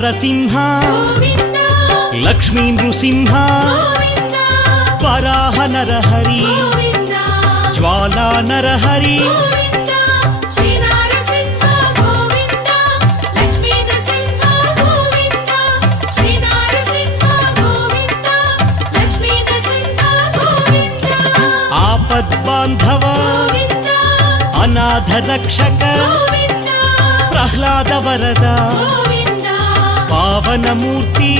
నారసింహ లక్ష్మీ నృసింహ వరాహ నరహరి జ్వాలా నరహరి ఆపద్బాంధవ అనాథ రక్షక ప్రహ్లాద వరద పావనమూర్తి